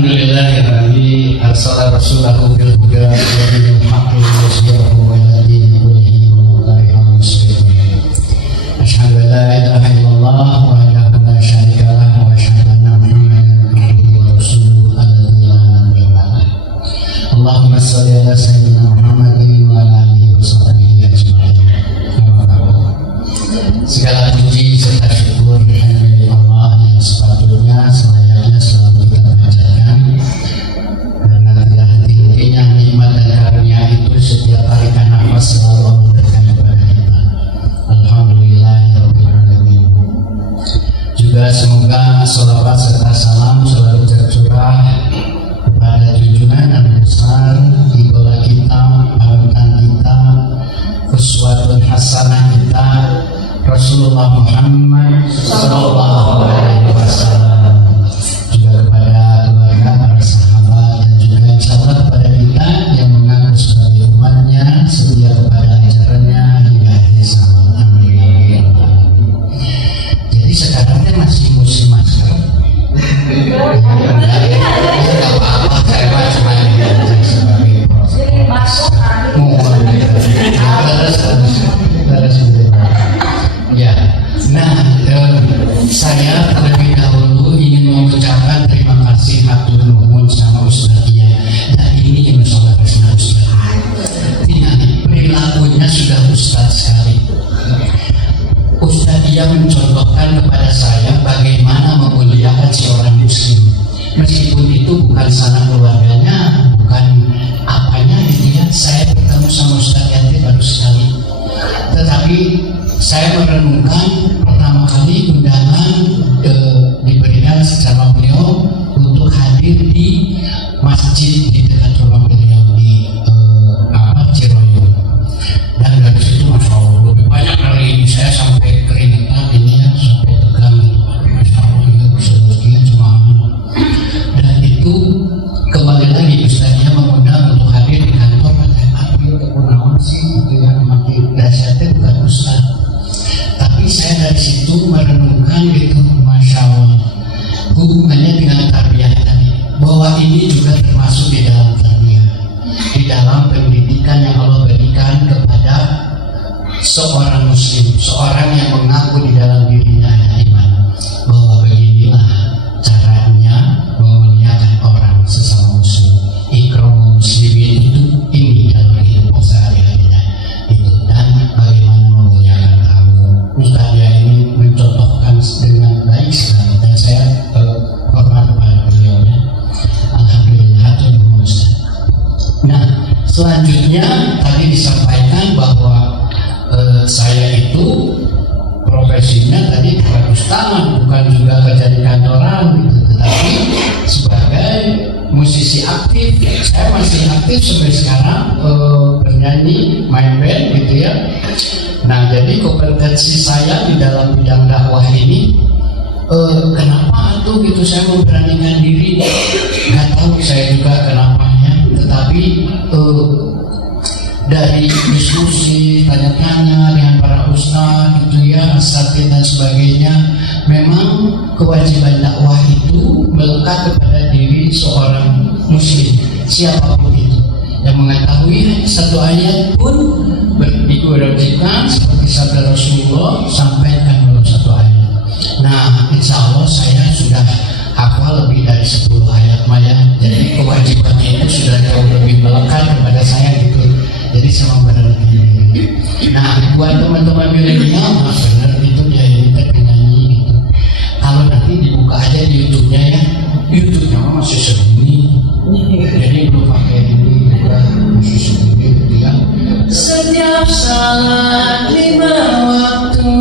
Alhamdulillahirabbil arsala rasulahu bil huda wa dinil haqqi liyuzhirahu 'ala dini kullihi wa karihal muslimin. Asyhadu an la ilaha illallah wahdahu la syarika lahu wa asyhadu anna Muhammadan abduhu wa rasuluhu alladzi la nabiyya ba'dahu. Allahumma shalli ala sayyidina Muhammadin wa ala alihi wa sahbihi ajma'in. Segala puji serta syukur hanya milik Allah yang sepatutnya selayaknya selalu kita panjatkan, karena tidak henti-hentinya nikmat dan karunia itu setiap tarikan nafas selalu Allah berikan kepada kita. Alhamdulillahirabbil alamin. Juga semoga sholawat serta salam selalu tercurah kepada junjungan Nabi besar, idola kita, panutan kita, uswatun hasanah kita, Rasulullah Muhammad Sallallahu Alaihi Wasallam, juga kepada keluarga, para sahabat, dan juga insya Allah kepada kita yang mengaku sebagai umatnya, setia kepada ajarannya hingga akhir zaman. Amin. Jadi sekarang masih musim masker. Tidak apa-apa, saya cuma sebagai proses. Ya, nah saya terlebih dahulu ingin mengucapkan terima kasih hatur nuhun sama Ustaz Ia. Dan ini masalah Ustaz tidak, perilakunya sudah Ustaz sekali. Ustaz Ia mencontohkan kepada saya bagaimana memuliakan seorang muslim, meskipun itu bukan sanak keluarganya, bukan apanya gitu ya. Saya bertemu sama Ustaz Yanti baru sekali, tetapi saya merenungkan pertama kali undangan diberikan secara beliau untuk hadir di masjid di dekat rumah beliau di Ciroyom, dan dari situ masya Allah lebih banyak dari ini. Saya sampai keringetan ini ya, sampai tegang. Masya Allah ya, sebagian cuma. Dan itu kembali lagi Ustaznya mengundang untuk hadir di kantor. Katanya kepunawan sih gitu ya, makin dahsyatnya bukan Ustaz. Tapi saya dari situ merenungkan gitu, masya Allah, hubungannya dengan tarbiyah tadi, bahwa ini juga termasuk di dalam tarbiyah, di dalam pendidikan yang Allah berikan kepada seorang muslim, seorang yang mengaku di dalam dirinya ada iman, bahwa beginilah caranya memuliakan orang sesama muslim. Ikramul muslimin itu ini dalam hidup sehari-harinya itu, dan bagaimana memuliakan kamu. Ustaznya ini mencontohkan dengan baik sekali, dan saya hormat kepada beliau ya. Alhamdulillah tuh Ustaz. Nah, selanjutnya tadi disampaikan bahwa saya itu profesinya tadi bukan ustaz, bukan juga kerja di kantoran gitu, tetapi sebagai musisi aktif. Saya masih aktif sampai sekarang, bernyanyi, main band gitu ya. Nah, jadi kompetensi saya di dalam bidang dakwah ini, kenapa tuh gitu saya memberanikan diri, nggak tahu saya juga kenapanya, tetapi dari diskusi, tanya-tanya dengan para ustaz gitu ya, asatidz dan sebagainya, memang kewajiban dakwah itu melekat kepada diri seorang muslim, siapapun itu, yang mengetahui satu ayat pun diwajibkan seperti sabda Rasulullah, sampaikan dalam satu ayat. Nah, insya Allah saya sudah hafal lebih dari 10 ayat maya, jadi kewajibannya itu sudah jauh lebih melekat kepada saya gitu. Jadi sama benar ini. Nah, buat teman-teman milenial, benar itu dia ini penyanyi gitu. Kalau nanti dibuka aja di YouTube-nya ya, YouTube-nya masih segini, jadi belum pakai ini juga masih segini gitu ya. Setiap salat 5 waktu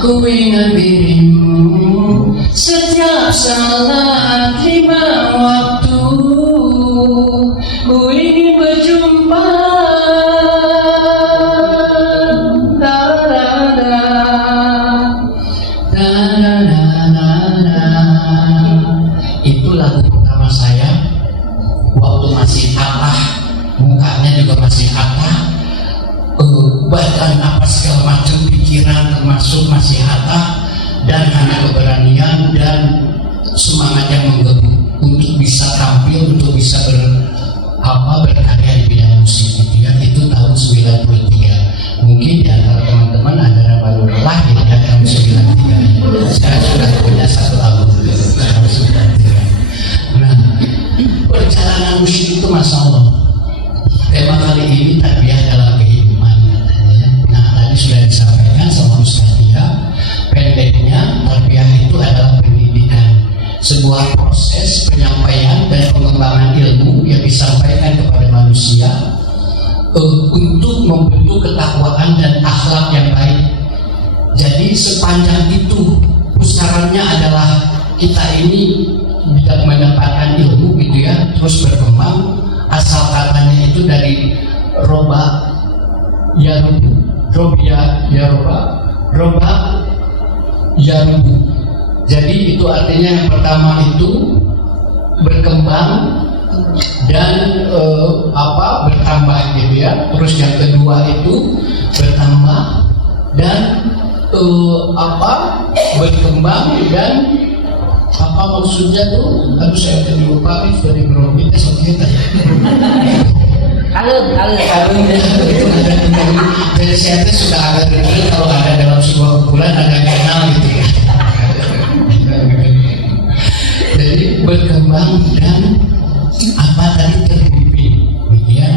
ku ingat dirimu, setiap salat 5 waktu ku ingin berjumpa. Itu lagu pertama saya waktu masih patah, mukanya juga masih patah, badan apa segala macam pikiran termasuk masih patah, dan hanya keberanian dan semangat yang menggebu untuk bisa tampil, untuk bisa berkarya di bidang musik gitu ya. Itu tahun 93. Mungkin di antara teman-teman ada yang baru lahir ya tahun 93. Saya sudah punya 1 album tahun 93. Nah, perjalanan musik itu Masya Allah. Tema kali ini tarbiyah dalam kehidupan katanya. Nah, tadi sudah disampaikan sama Ustaz Tia. Pendeknya tarbiyah itu adalah pendidikan, sebuah proses penyampaian dan pengembangan ilmu yang disampaikan kepada manusia untuk membentuk ketakwaan dan akhlak yang baik. Jadi sepanjang itu pusarannya adalah kita ini tidak mendapatkan ilmu gitu ya, terus berkembang. Asal katanya itu dari roba ya rubu, robia ya roba ya rubu. Jadi itu artinya yang pertama itu berkembang dan bertambah gitu ya. Terus yang kedua itu bertambah dan berkembang dan apa maksudnya tuh? Aduh saya tadi lupa nih dari grogi kita. Alun itu ada dari saya tuh suka agak dengar kalau ada dalam sebuah kumpulan agak kenal gitu ya. Jadi berkembang dan tadi terbimbing gitu ya.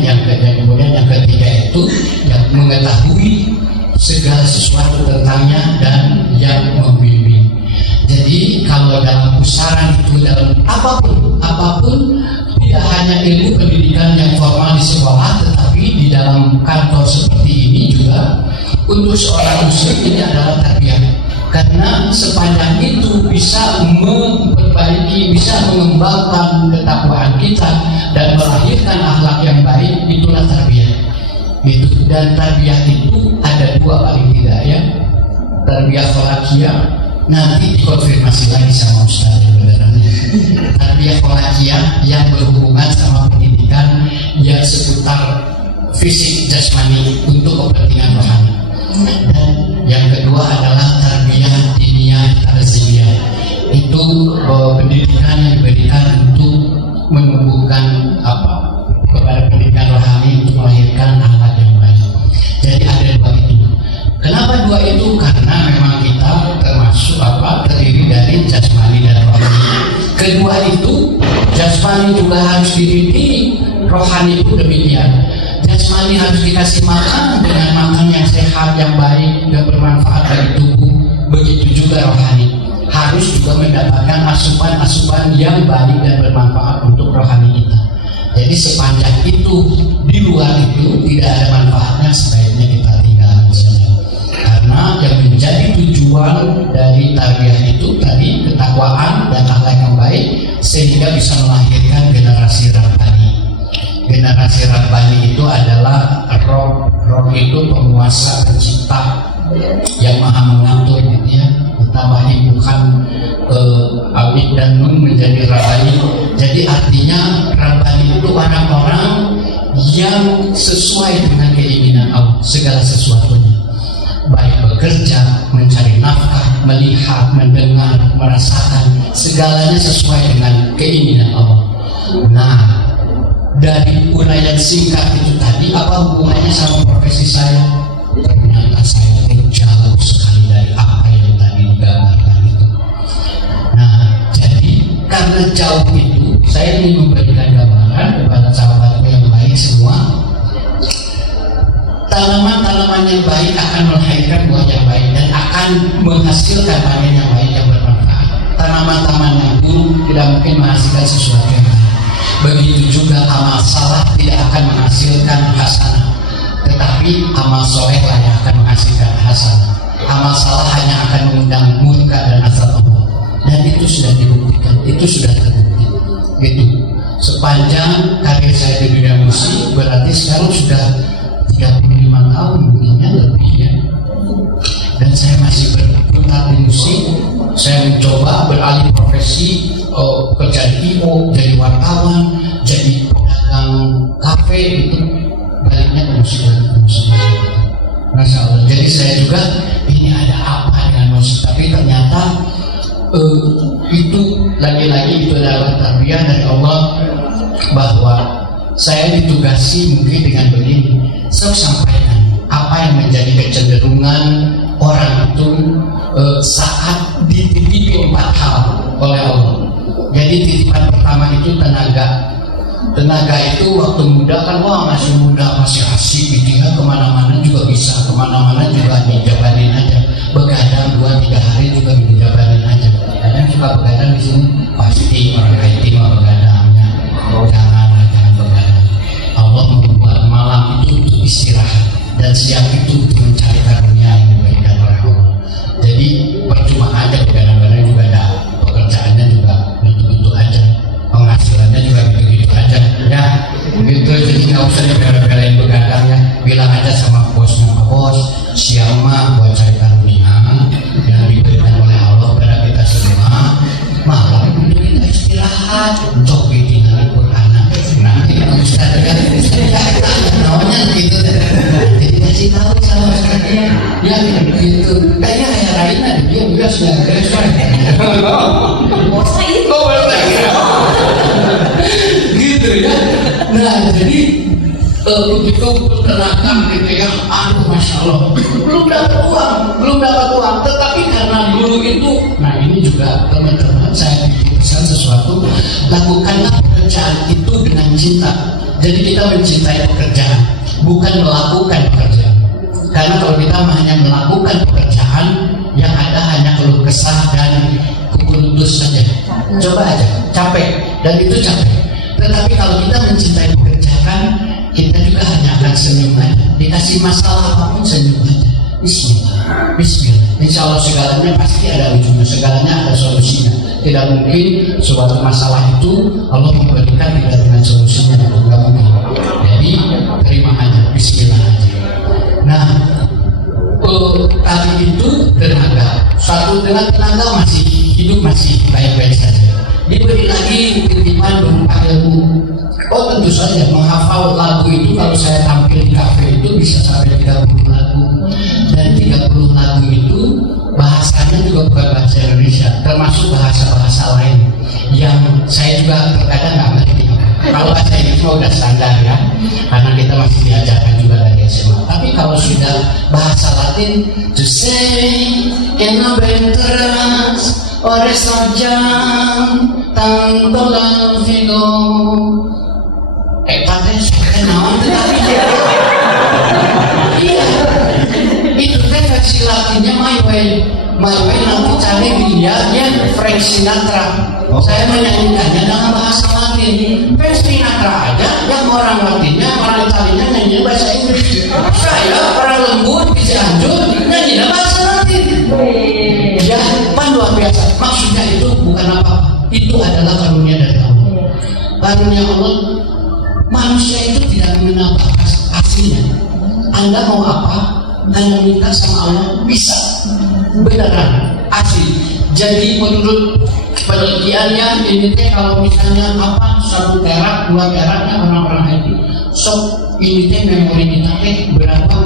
Kemudian yang ketiga itu yang mengetahui segala sesuatu tentangnya dan yang membimbing. Jadi kalau dalam pusaran itu dalam apapun tidak hanya ilmu pendidikan yang formal di sekolah, tetapi di dalam kantor seperti ini juga untuk seorang muslim ini adalah tarbiyah. Karena sepanjang itu bisa memperbaiki, bisa mengembangkan ketakwaan kita dan melahirkan akhlak yang baik, itulah tarbiyah. Gitu. Dan tarbiyah itu ada 2 paling tidak ya. Tarbiyah kholakiyah, nanti dikonfirmasi lagi sama Ustaz yang benerannya. Tarbiyah kholakiyah yang berhubungan sama pendidikan yang seputar fisik jasmani untuk kepentingan rohani. Dan yang kedua adalah tarbiyah diniyah tarziyah. Itu pendidikan yang diberikan untuk menumbuhkan kepada pendidikan rohani untuk melahirkan akhlak yang baik. Jadi ada 2 itu. Kenapa 2 itu? Karena memang kita termasuk terdiri dari jasmani dan rohani. Kedua itu jasmani juga harus dididik, rohani pun demikian. Jasmani harus dikasih makan dengan makan yang sehat, yang baik, dan bermanfaat bagi tubuh. Begitu juga rohani harus juga mendapatkan asupan-asupan yang baik dan bermanfaat untuk rohani kita. Jadi sepanjang itu di luar itu tidak ada manfaatnya, sebaiknya kita tinggalkan saja. Karena yang menjadi tujuan dari tarbiyah itu tadi ketakwaan dan akhlak yang baik, sehingga bisa melahirkan generasi rabbani. Generasi rabbani itu adalah Rob itu penguasa, pencipta yang maha mengatur gitu ya. Ditambahin bukan alif dan nun menjadi rabbani. Jadi artinya rabbani itu orang-orang yang sesuai dengan keinginan Allah segala sesuatunya, baik bekerja, mencari nafkah, melihat, mendengar, merasakan, segalanya sesuai dengan keinginan Allah. Nah, dari uraian singkat itu tadi, apa hubungannya sama profesi saya? Ternyata saya jauh sekali dari apa yang tadi digambarkan itu. Nah, jadi karena jauh itu, saya ingin memberikan gambaran kepada sahabatku yang baik semua. Tanaman-tanaman yang baik akan melahirkan buah yang baik dan akan menghasilkan panen yang baik yang bermanfaat. Tanaman-tanaman yang buruk tidak mungkin menghasilkan sesuatu yang baik. Begitu juga amal salah tidak akan menghasilkan hasanah, tetapi amal soleh lah yang akan menghasilkan hasanah. Amal salah hanya akan mengundang murka dan azab Allah, dan itu sudah dibuktikan, itu sudah terbukti. Gitu. Sepanjang karir saya di dunia musik, berarti sekarang sudah 35 tahun mungkinnya lebih ya. Dan saya masih berputar di musik. Saya mencoba beralih profesi, kerja di IO, jadi wartawan, jadi pedagang kafe, itu baliknya ke musik. Masya Allah. Jadi saya juga ini ada apa dengan musik, tapi ternyata itu lagi-lagi itu adalah tarbiyah dari Allah, bahwa saya ditugasi mungkin dengan begini, sok sampaikan apa yang menjadi kecenderungan orang itu saat dititipi 4 hal oleh Allah. Jadi titipan pertama itu tenaga. Tenaga itu waktu muda kan, wah masih muda, masih asik gitu ya, kemana-mana juga bisa, kemana-mana juga dijabanin aja, begadang 2-3 hari juga dijabanin aja. Ada yang suka begadang di sini, pasti orang IT mah begadangnya. Jangan begadang. Allah membuat malam itu untuk istirahat dan siang itu untuk mencari karunia yang diberikan oleh Allah. Jadi percuma aja begadang-begadang juga ada, pekerjaannya juga gitu-gitu aja, penghasilannya juga gitu-gitu aja ya, begitu. Jadi nggak usah dibela-belain begadang ya, bilang aja sama bosnya, Pak Bos, siang mah buat cari karunia yang diberikan oleh Allah pada kita semua, malam untuk kita istirahat, cok tinggal Quran. Nah ini Ustaz kan, namanya gitu, jadi kasih tahu sama sekalian ya gitu, kayaknya kayak Raina dia sudah beres gitu ya. Nah jadi begitu tenaga gitu ya, aduh masya Allah, belum dapat uang, tetapi karena dulu itu, nah ini juga teman-teman saya pesan sesuatu, lakukanlah pekerjaan itu dengan cinta. Jadi kita mencintai pekerjaan, bukan melakukan pekerjaan. Karena kalau kita hanya melakukan pekerjaan, yang ada hanya keluh kesah dan kukuludus saja. Coba aja, capek, dan itu capek. Tetapi kalau kita mencintai pekerjaan, kita juga hanya akan senyum aja. Dikasih masalah apapun senyum aja. Bismillah, Bismillah. Insya Allah segalanya pasti ada ujungnya, segalanya ada solusinya. Tidak mungkin suatu masalah itu Allah memberikan tidak dengan solusinya, itu tidak mungkin. Jadi terima aja, Bismillah aja. Nah, tadi itu tenaga. Suatu dengan tenaga masih hidup, masih baik-baik saja. Diberi lagi titipan berupa ilmu. Oh tentu saja menghafal lagu itu, kalau saya tampil di kafe itu bisa sampai 30 lagu, dan 30 lagu itu bahasanya juga bukan bahasa Indonesia, termasuk bahasa-bahasa lain yang saya juga terkadang nggak ngerti. Kalau bahasa Inggris udah standar ya, karena kita masih diajarkan juga dari SMA. Tapi kalau sudah bahasa Latin, to say in a venturas ores sajam tanto la figo. Katanya saya kenal, tetapi iya, itu versi Latinnya my way nanti cari dia Frank Sinatra. Saya menyanyikannya dengan bahasa Latin. Frank Sinatra aja yang orang Latinnya, orang Italinya nyanyi bahasa Inggris. Saya orang lembut di Cianjur nyanyi bahasa Latin. Ya, luar biasa. Maksudnya itu bukan apa-apa. Itu adalah karunia dari Allah. Karunia Allah. Manusia itu tidak mengenal batas aslinya. Anda mau apa, Anda minta sama Allah, bisa. Beneran, asli. Jadi menurut penelitiannya ini teh kalau misalnya apa 1 terak, 2 teraknya orang-orang itu, sok ini teh memori kita teh berapa?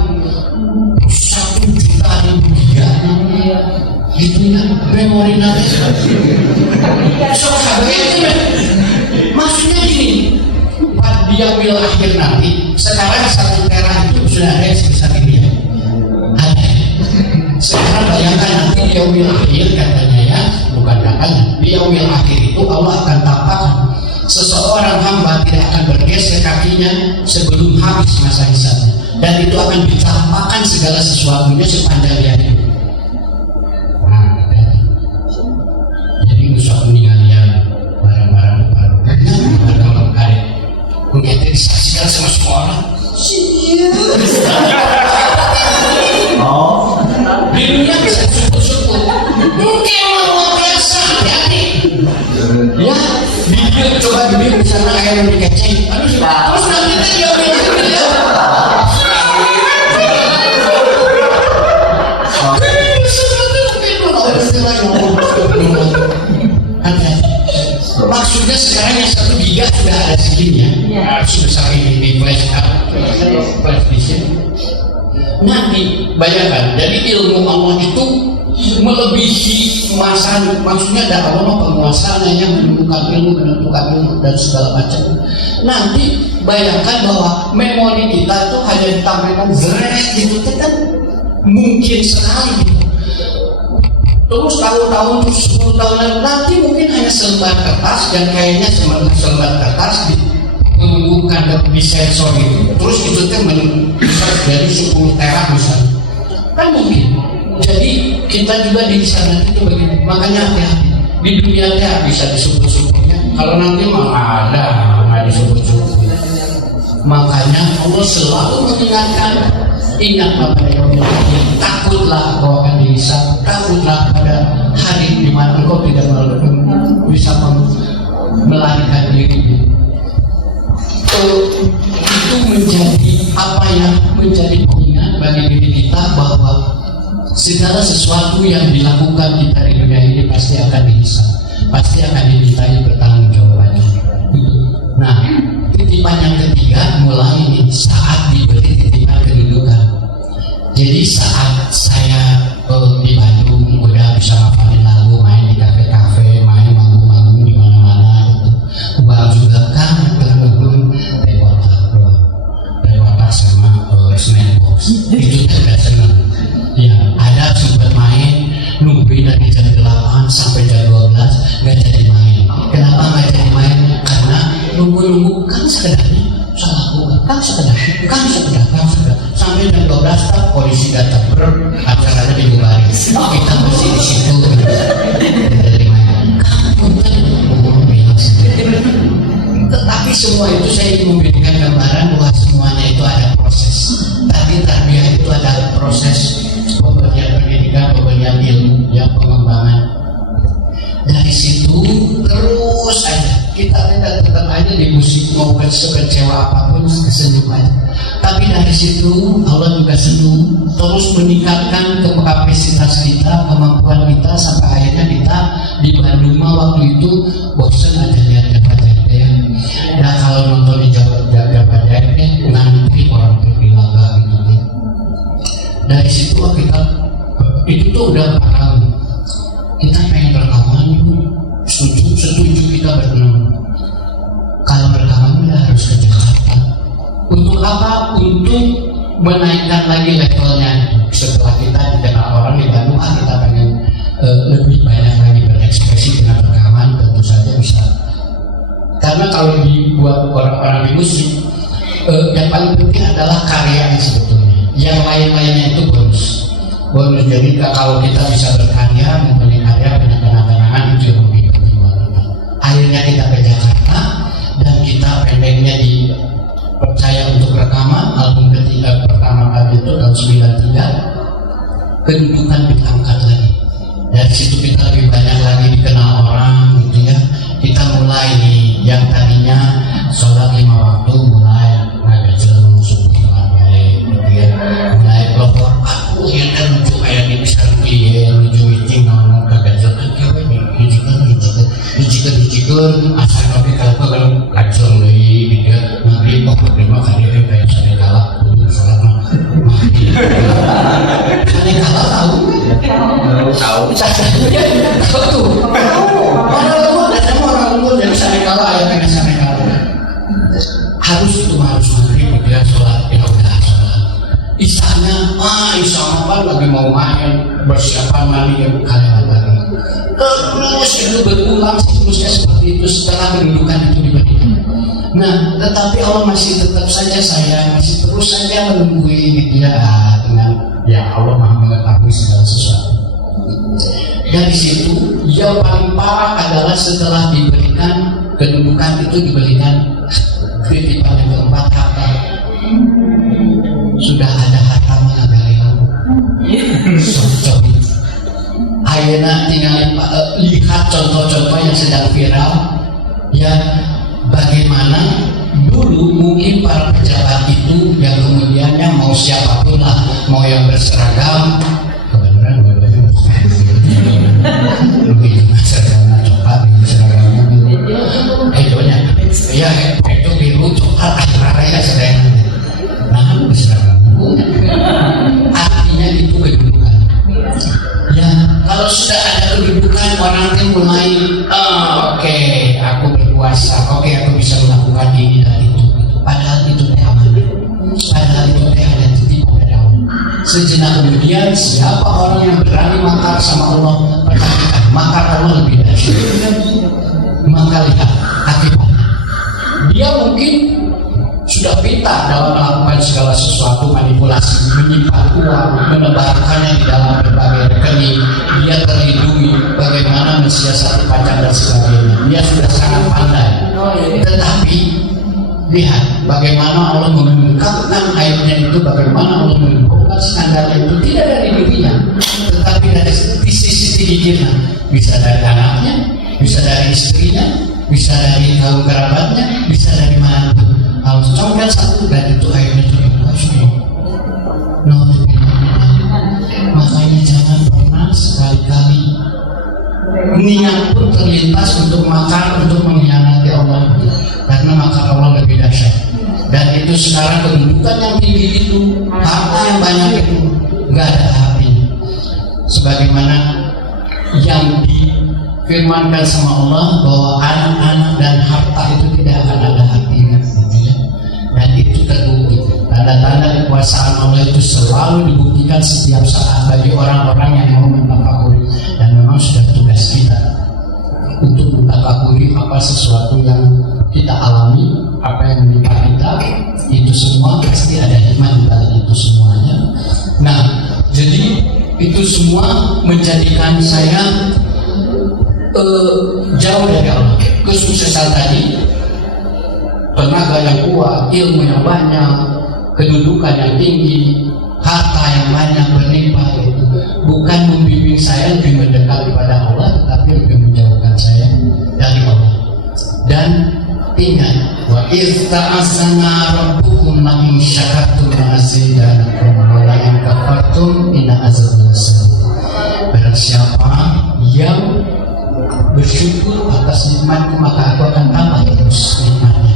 1 juta giga gitu ya, memori nanti. Sok kabeh maksudnya gini. Dia wil akhir nanti, sekarang 1 tera itu sudah ada yang sebesar ini ya. Ada. Sekarang bayangkan nanti dia wil akhir katanya ya, bukan katanya. Dia wil akhir itu Allah akan tampakkan seseorang hamba tidak akan bergeser kakinya sebelum habis masa hisabnya, dan itu akan ditampakkan segala sesuatunya sepanjang dia hidup. Nah, hati-hati. Jadi usah meninggalkan barang-barang baru-barunya dalam karet. Begitu disaksikan sama semua orang. Oh, di dunia bisa syukur-syukur. Mungkin luar biasa, hati-hati. Ya, video coba di sana air yang dikeceng. Terus nanti dia maksudnya sekarang yang 1 giga sudah ada CD-nya, sebesar ini di flash disk. Nanti bayangkan, jadi ilmu Allah itu melebihi masa, maksudnya dakwah penguasaan yang menentukan ilmu dan segala macam. Nanti bayangkan bahwa memori kita itu hanya ditampilkan zret gitu kan mungkin sekali gitu. Terus tahun-tahun, terus 10 tahunan nanti mungkin hanya selembar kertas dan kayaknya selembar kertas menumbuhkan di sensor itu. Terus itu kan bisa jadi 10 tera misalnya. Kan mungkin. Jadi kita juga di sana itu begini. Makanya hati-hati. Di dunia dia bisa disebut-sebutnya. Kalau nanti mah ada nggak disebut-sebut. Makanya Allah selalu mengingatkan, ingatlah pada yaumil akhir, takutlah kau akan dihisab, takutlah pada hari di mana engkau tidak bisa melarikan diri. Itu menjadi apa yang menjadi pengingat bagi diri kita bahwa segala sesuatu yang dilakukan kita di dunia ini pasti akan dihisab, pasti akan dimintai pertanggungjawabannya. Nah, titipan yang ketiga mulai saat diberi titipan kedudukan. Jadi saat saya di Bandung udah bisa ngapalin lagu, main di kafe-kafe, main manggung-manggung di mana-mana gitu. Uang juga kan terhubung rekotak sama snackbox. Itu tidak senang. Ya, ada sempat main nungguin dari jam 8 sampai jam 12 nggak jadi main. Kenapa nggak jadi main? Karena nunggu kan sekedarnya salah kan sekedar sampai jam 12 tak polisi datang acaranya dibubarin. Kita masih di situ dari main. Tetapi semua itu saya ingin memberikan gambaran bahwa semuanya itu ada proses. Tadi tarbiyah itu ada proses pemberian pendidikan, pemberian ilmu, ya pengembangan. Dari situ terus aja kita tetap aja di musik mau sekecewa apapun kesenyum aja. Tapi dari situ Allah juga senyum, terus meningkatkan kapasitas kita, kemampuan kita sampai akhirnya kita di Bandung waktu itu bosan aja lihat Jawa-Jawa ya. Nah kalau nonton di Jawa-Jawa ngantri orang terbilaga gitu ya. Dari situ kita itu tuh udah 4 tahun kita pengen rekaman itu setuju kita berenam. Kalau rekaman udah harus ke Jakarta. Untuk apa? Untuk menaikkan lagi levelnya. Setelah kita dikenal orang di Bandung, kita pengen lebih banyak lagi berekspresi dengan rekaman, tentu saja bisa. Karena kalau dibuat orang-orang di musik, yang paling penting adalah karyanya sebetulnya. Yang lain-lainnya itu bonus. Jadi kalau kita bisa berkarya, mempunyai karya, punya kenang-kenangan, itu yang lebih penting banget. Akhirnya kita ke Jakarta dan kita pendeknya dipercaya untuk rekaman. Album ketiga pertama kali itu tahun 93, kedudukan diangkat lagi. Dari situ kita lebih banyak lagi dikenal orang gitu ya. Kita mulai nih yang tadinya sholat 5 waktu mulai ngajel subuh dengan baik gitu ya. Mulai pelopor aku yang kan lucu kayak di bisa lucu meeting ngomong kagajel kan kayak hijikan asal tapi kalau ngajel lagi gitu ya. Maghrib mau berterima kasih kayak saya kalah dulu sholat maghrib. Saya kalah tahu tuh orang lembut yang saya kalah ayatnya saya kalah harus maghrib dia sholat ya udah sholat isanya isya apa lagi mau main bersiapan mandi ya kalian lagi terus itu berulang siklusnya seperti itu setelah kedudukan itu diberikan. Nah tetapi Allah masih tetap saja sayang, masih terus saja menunggui gitu ya dengan ya Allah Maha mengetahui segala sesuatu. Dari situ yang paling parah adalah setelah diberikan kedudukan itu diberikan titipan yang keempat harta. Sudah ada harta mengagali coba ayeuna tinggal lihat contoh-contoh yang sedang viral ya bagaimana dulu mungkin para pejabat itu yang kemudiannya mau siapapun lah, mau yang berseragam kebenaran dua-duanya seragam coklat seragamnya biru hijaunya ya itu biru coklat raya sedang nah berseragam artinya itu kedudukan ya mulai oke, aku berpuasa, oke, aku bisa melakukan ini dan itu. Padahal itu teh amanah, padahal itu teh ada titik pada Allah. Sejenak kemudian siapa orang yang berani makar sama Allah, perhatikan, makar Allah lebih dahsyat. Maka lihat akibatnya, dia mungkin sudah pintar dalam melakukan segala sesuatu, manipulasi, menyimpan uang, menebarkannya di dalam berbagai rekening. Dia terlindungi bagaimana mensiasati pajak dan sebagainya. Dia sudah sangat pandai. Tetapi lihat bagaimana Allah mengungkapkan aibnya itu, bagaimana Allah mengungkapkan skandalnya itu tidak dari dirinya, tetapi dari sisi dirinya. Bisa dari anaknya, bisa dari istrinya, bisa dari kaum kerabatnya, bisa dari manapun. Kalau contohkan satu dan itu akhirnya terjadi. Makanya jangan pernah sekali-kali niat pun terlintas untuk makar, untuk mengkhianati Allah, karena makar Allah lebih dahsyat. Dan itu sekarang kedudukan yang tinggi itu, harta yang banyak itu nggak ada habisnya. Sebagaimana yang difirmankan sama Allah bahwa anak-anak dan harta itu tidak akan ada habisnya. Dan itu terbukti. Tanda-tanda kekuasaan Allah itu selalu dibuktikan setiap saat bagi orang-orang yang mau mentafakuri. Dan memang sudah tugas kita untuk mentafakuri apa sesuatu yang kita alami, apa yang menimpa kita, itu semua pasti ada hikmah di balik itu semuanya. Nah, jadi itu semua menjadikan saya jauh dari Allah. Kesuksesan tadi, tenaga yang kuat, ilmu yang banyak, kedudukan yang tinggi, harta yang banyak berlimpah, itu bukan membimbing saya lebih mendekat kepada Allah, tetapi lebih menjauhkan saya dari Allah. Dan ingat, wa idz ta'azzana rabbukum la in syakartum la azidanakum wa la in kafartum inna azabi lasyadid. Barang siapa yang bersyukur atas nikmatku, maka aku akan tambah terus nikmatnya.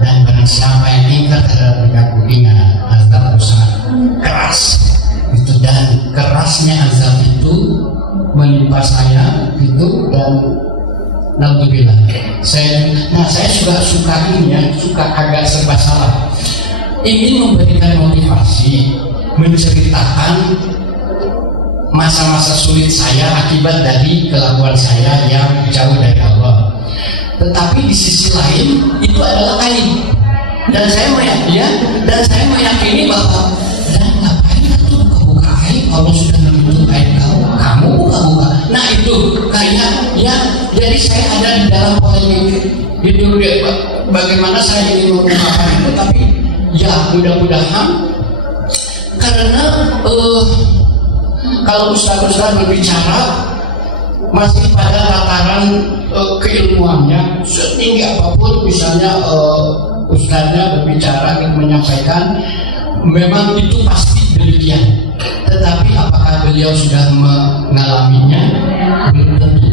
Dan barang siapa yang ingkar terhadap nikmatku, ingat azab sangat keras itu, dan kerasnya azab itu menimpa saya itu. Dan alhamdulillah saya juga suka ini ya, suka agak serba salah, ingin memberikan motivasi, menceritakan masa-masa sulit saya akibat dari kelakuan saya yang jauh dari Allah. Tetapi di sisi lain itu adalah aib, dan saya meyakini bahwa dan ngapain itu buka aib, Allah sudah menutup aib kamu buka. Nah itu kayak ya, jadi saya ada di dalam polemik itu. Bagaimana saya ingin mengungkapkan itu, tapi ya mudah-mudahan karena kalau ustaz-ustaz berbicara masih pada tataran keilmuannya, setinggi apapun misalnya ustaznya berbicara menyampaikan, memang itu pasti demikian. Tetapi apakah beliau sudah mengalaminya? Belum tentu.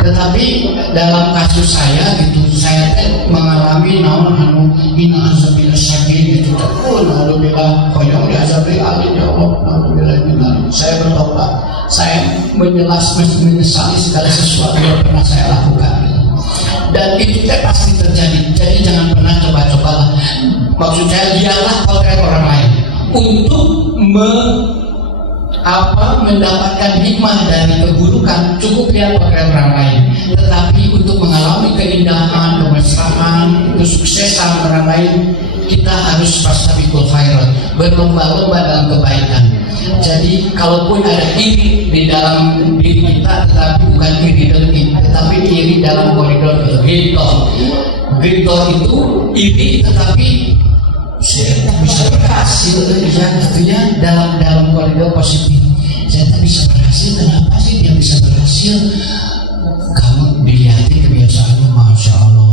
Tetapi dalam kasus saya gitu, saya mengalami naon ina azabil syadid gitu. Alhamdulillah, koyong di azabil alim ya Allah. Alhamdulillah, saya bertobat. Saya menyesali segala sesuatu yang pernah saya lakukan. Dan itu pasti terjadi. Jadi jangan pernah coba-cobalah. Maksud saya, lihatlah potret orang lain untuk mendapatkan hikmah dari keburukan. Cukup lihat potret orang lain. Tetapi untuk mengalami keindahan, kemesraan, kesuksesan orang lain, kita harus fastabiqul khairat, berlomba-lomba dalam kebaikan. Jadi kalaupun ada iri di dalam diri kita, tetapi bukan iri dengki, tetapi iri dalam koridor ghidor itu iri, tetapi saya bisa berhasil ya gitu ya, dalam koridor positif. Saya bisa berhasil, kenapa sih dia bisa berhasil? Kamu dilihatin kebiasaannya, masya Allah,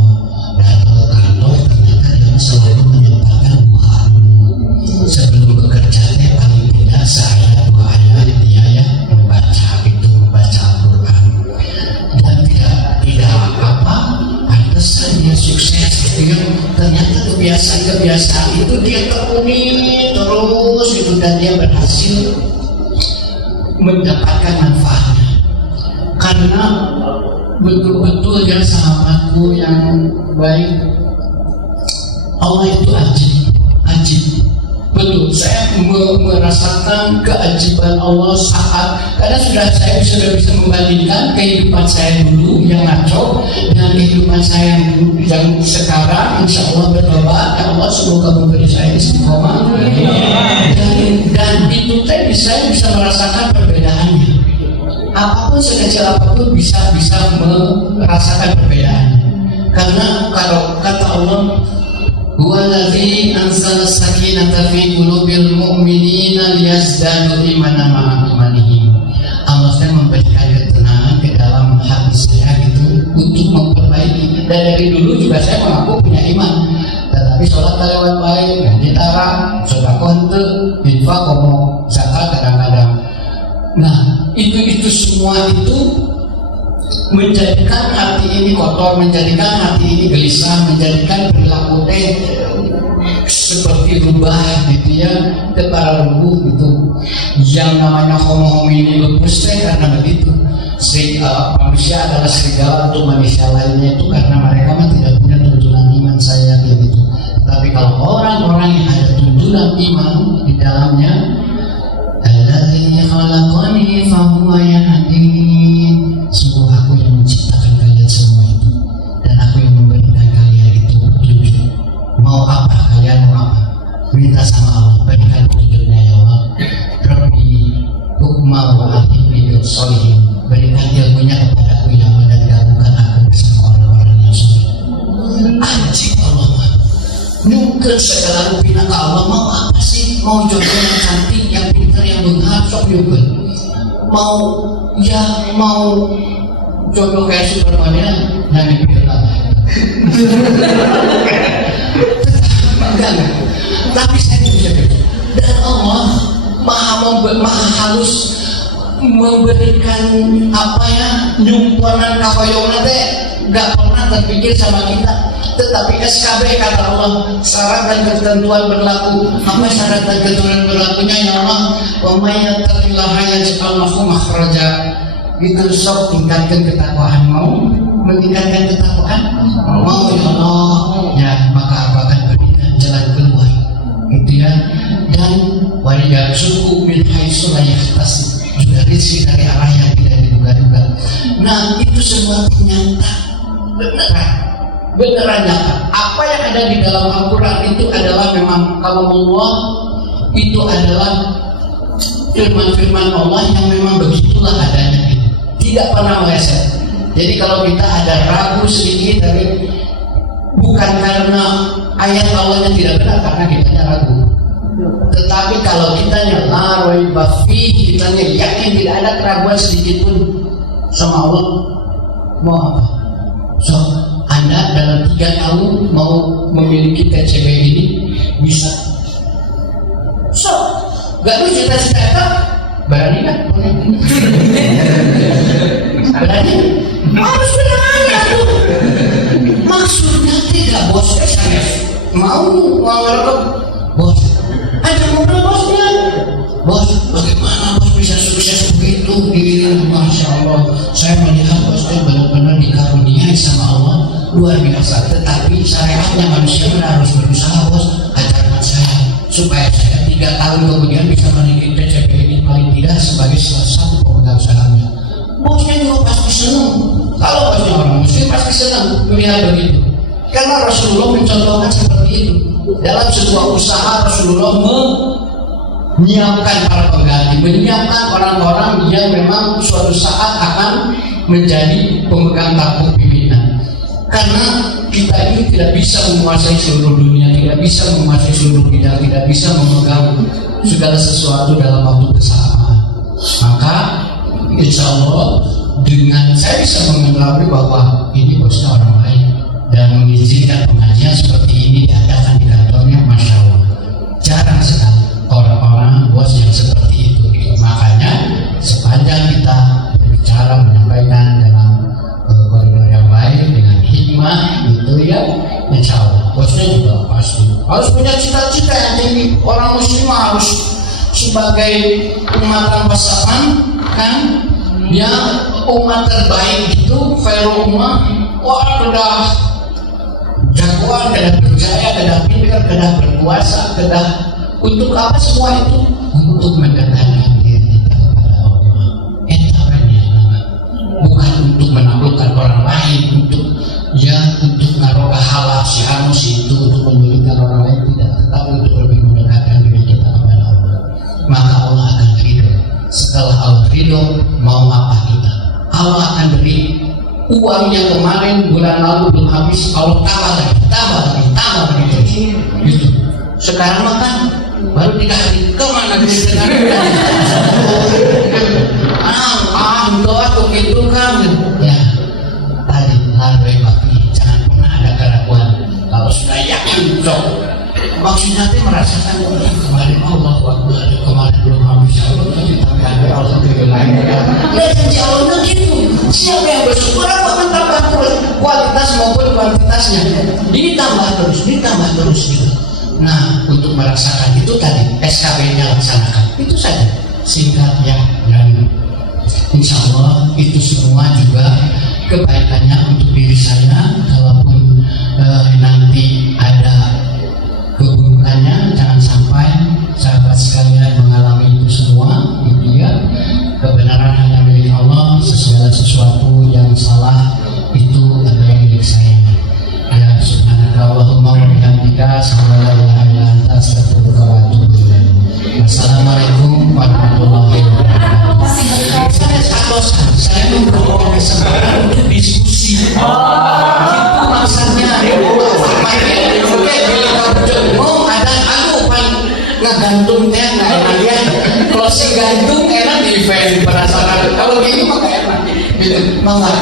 datang kantor ternyata dia selalu menyempatkan duha dulu sebelum bekerja. Paling tidak saya 2 ayat dia ya membaca Al-Quran, dan tidak pantesan dia sukses gitu ya. Ternyata kebiasaan itu dia tekuni terus gitu, dan dia berhasil mendapatkan manfaatnya. Karena betul-betul ya sahabatku yang baik, Allah itu ajib. Betul, saya merasakan keajiban Allah karena saya sudah bisa membandingkan kehidupan saya dulu yang ngaco dengan kehidupan saya yang sekarang. Insya Allah bertobat, ya Allah semoga memberi saya istiqomah. Dan itu saya bisa merasakan perbedaannya. Apapun sekecil apapun bisa merasakan perbedaannya. Karena kalau kata Allah, Huwallazi anzala sakinata fi qulubil mu'minina liyazdadu imanan ma'a imanihim. Allah memberikan ketenangan ke dalam hati saya gitu untuk memperbaiki. Dan dari dulu juga saya mengaku punya iman, tetapi sholat lewat baik, ngaji tarah, sedekah henteu, infak, komo, zakat kadang-kadang. Nah, itu semua itu menjadikan hati ini kotor, menjadikan hati ini gelisah, menjadikan perilaku seperti rubah gitu ya, para rubuh gitu. Yang namanya homo ini lepas karena begitu. Manusia adalah serigala untuk manusia lainnya itu karena mereka mah tidak punya tuntunan iman saya gitu. Tapi kalau orang-orang yang ada tuntunan iman di dalamnya, alladzi khalaqani fahuwa yahdini. Sungguh aku yang menciptakan kalian semua itu, dan aku yang memberikan kalian itu petunjuk. Mau apa kalian, mau apa? Minta sama Allah, berikan petunjuknya ya Allah. Rabbi hukma wa akhibni solihin. Berikan ilmunya kepadaku yang dan gabungkan aku bersama orang-orang yang soleh. Anjing Allah mah nyungkel segala rupiah ke Allah. Mau apa sih? Mau jodoh yang cantik, yang pintar, yang benghar, sok nyungkel. Mau jodoh kayak Superman ya, yang dipilih enggak. Tapi saya bisa begitu. Dan Allah maha halus memberikan nyumponan kapoyongna teh nggak pernah terpikir sama kita. Tetapi SKB kata Allah, syarat dan ketentuan berlaku. Apa syarat dan ketentuan berlakunya ya Allah? Wa may yattaqillaha yaj'al lahu makhraja. Itu sok tingkatkan ketakwaan. Mau meningkatkan ketakwaan? Mau ya Allah, ya maka aku akan berikan jalan keluar. Gitu ya. Dan wa yarzuqhu min haitsu la yahtasib. Juga rezeki dari arah yang tidak diduga-duga. Nah, itu semua nyata. Beneran nyata. Apa yang ada di dalam Al-Quran itu adalah memang kalau Allah itu adalah firman-firman Allah yang memang begitulah adanya, tidak pernah meleset. Jadi kalau kita ada ragu sedikit, tapi bukan karena ayat Allahnya tidak benar, karena kitanya ragu. Tetapi kalau kitanya la raiba fihi, kitanya yakin tidak ada keraguan sedikit pun sama Allah, mau apa? So, Anda dalam 3 tahun mau memiliki TCB ini bisa. So, gak lu cita-cita itu berani kan? Berani? Harus berani tuh. Maksudnya tidak bosnya saya mau ngerekam bos. Ada ngobrol bosnya. Bos, bagaimana bos bisa sukses begitu? Masya Allah, saya melihat bosnya benar-benar dikaruniai sama Allah luar biasa. Tetapi syariatnya manusia harus berusaha bos, ajarkan saya supaya saya 3 tahun kemudian bisa memiliki TCB ini paling tidak sebagai salah satu pemegang sahamnya. Bosnya juga pasti senang. Kalau bosnya orang muslim pasti senang melihat begitu. Karena Rasulullah mencontohkan seperti itu. Dalam sebuah usaha Rasulullah menyiapkan para pengganti, menyiapkan orang-orang yang memang suatu saat akan menjadi pemegang tampuk pimpinan. Karena kita ini tidak bisa menguasai seluruh dunia, tidak bisa menguasai seluruh bidang, tidak bisa memegang segala sesuatu dalam waktu bersamaan. Maka insya Allah dengan saya bisa mengetahui bahwa ini bosnya orang lain dan mengizinkan pengajian seperti ini diadakan di kantornya, Masya Allah. Jarang sekali orang-orang bos yang seperti itu. Makanya sepanjang kita berbicara, menyampaikan dalam koridor yang baik dengan hikmah itu ya, insya Allah bosnya juga pasti harus punya cita-cita yang tinggi. Orang muslim harus sebagai umat pasangan kan ya umat terbaik itu Vero umat, wah kedah jagoan, kedah berjaya, kedah pintar, kedah berkuasa, kedah untuk apa semua itu? Untuk mendekatkan diri kita kepada Allah. Bukan untuk menaklukkan orang lain, untuk ngaruh halal si anu si itu, untuk memberikan orang lain, tidak, tetapi untuk lebih mendekatkan diri kita kepada Allah. Maka Allah akan ridho. Setelah Allah ridho, mau apa kita? Allah akan beri uang yang kemarin bulan lalu belum habis, Allah tambah lagi terus. Gitu. Sekarang makan baru 3 hari kemana duit sekarang? Doa tuh itu kan ya tadi larwe bapi, jangan pernah ada keraguan. Kalau sudah yakin sok maksudnya itu merasakan kemarin Allah Akbar, kemarin belum habis Allah tapi ada alhamdulillah. Janji Allah gitu. Siapa yang bersyukur apa akan tambah kualitas maupun kuantitasnya. Ini tambah terus gitu. Nah, untuk merasakan itu tadi SKB-nya laksanakan. Itu saja singkat ya, dan insya Allah itu semua juga kebaikannya untuk diri saya. Kalaupun nanti ada keburukannya, jangan sampai sahabat sekalian mengalami itu semua, gitu ya. Kebenaran hanya milik Allah, segala sesuatu yang salah itu adalah milik saya. Ya subhanallahumma wa bihamdika, sallallahu alaihi wa sallam. Wassalamualaikum warahmatullahi wabarakatuh. Saya memberikan kesempatan untuk diskusi. Itu maksudnya. Mau ada ngegantung teh nggak enak ya. Closing gantung enak di event perasaan. Kalau gitu mah enak. Gitu. Mau nggak?